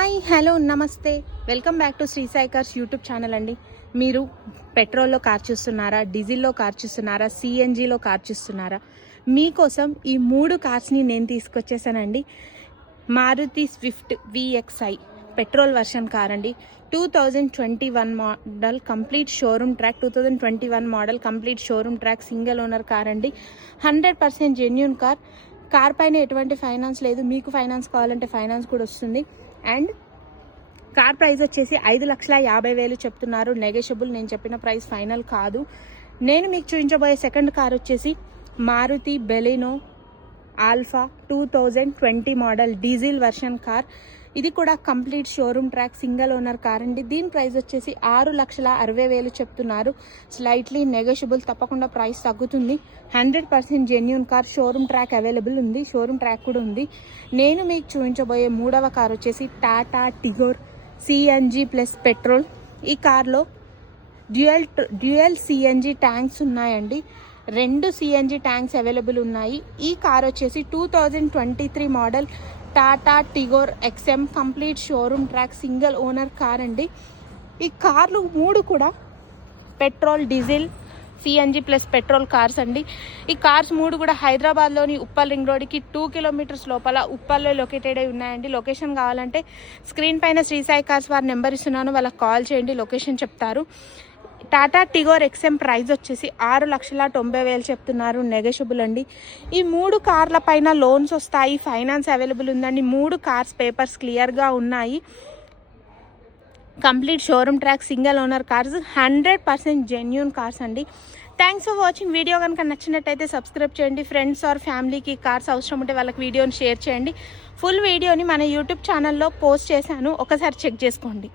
Hi hello నమస్తే welcome back to Sri Sai cars YouTube channel అండి. మీరు పెట్రోల్లో కార్ చూస్తున్నారా, డీజిల్లో కార్ చూస్తున్నారా, సిఎన్జిలో కార్ చూస్తున్నారా? మీకోసం ఈ 3 కార్స్ని నేను తీసుకొచ్చేసానండి. Maruti Swift VXI petrol version car అండి. 2021 model complete showroom track, 2021 model complete showroom track, single owner car అండి. 100% జెన్యూన్ కార్. కార్ పైన ఎటువంటి ఫైనాన్స్ లేదు. మీకు ఫైనాన్స్ కావాలంటే ఫైనాన్స్ కూడా వస్తుంది. అండ్ కార్ ప్రైస్ వచ్చేసి 5,50,000 చెప్తున్నారు. నెగోషియబుల్. నేను చెప్పిన ప్రైస్ ఫైనల్ కాదు. నేను మీకు చూపించబోయే సెకండ్ కార్ వచ్చేసి Maruti Baleno Alpha 2020 model diesel version car. ఇది కూడా complete showroom track, single owner car అండి. దీని ప్రైస్ వచ్చేసి 6,60,000 చెప్తున్నారు. Slightly negotiable. తప్పకుండా ప్రైస్ తగ్గుతుంది. 100% genuine car. Showroom track available ఉంది. షోరూమ్ ట్రాక్ కూడా ఉంది. నేను మీకు చూపించబోయే మూడవ కార్ వచ్చేసి Tata Tigor CNG plus petrol. ఈ కార్లో డ్యూయల్ సిఎన్జి ట్యాంక్స్ ఉన్నాయండి. 2 సిఎన్జి ట్యాంక్స్ అవైలబుల్ ఉన్నాయి. ఈ కార్ వచ్చేసి 2023 model Tata Tigor XM complete showroom track, single owner car అండి. ఈ కార్లు 3 కూడా petrol, diesel, CNG plus petrol cars అండి. ఈ కార్స్ 3 కూడా హైదరాబాద్లోని ఉప్పల్ రింగ్ రోడ్కి 2 కిలోమీటర్స్ లోపల ఉప్పల్లో లొకేటెడ్ అయి ఉన్నాయండి. లొకేషన్ కావాలంటే స్క్రీన్ పైన శ్రీ సాయి కార్స్ వారి నెంబర్ ఇస్తున్నాను, వాళ్ళకి కాల్ చేయండి, లొకేషన్ చెప్తారు. టాటా టిగోర్ ఎక్స్ఎం ప్రైస్ వచ్చేసి 6,90,000 చెప్తున్నారు. నెగోషియబుల్ అండి. ఈ 3 కార్ల పైన లోన్స్ వస్తాయి. ఫైనాన్స్ అవైలబుల్ ఉందండి. 3 కార్స్ పేపర్స్ క్లియర్గా ఉన్నాయి. Complete showroom track, single owner cars, 100% genuine cars అండి. Thanks for watching. వీడియో కనుక నచ్చినట్టయితే సబ్స్క్రైబ్ చేయండి. ఫ్రెండ్స్ ఆర్ ఫ్యామిలీకి కార్స్ అవసరం ఉంటే వాళ్ళకి వీడియోని షేర్ చేయండి. ఫుల్ వీడియోని మన యూట్యూబ్ ఛానల్లో పోస్ట్ చేశాను, ఒకసారి చెక్ చేసుకోండి.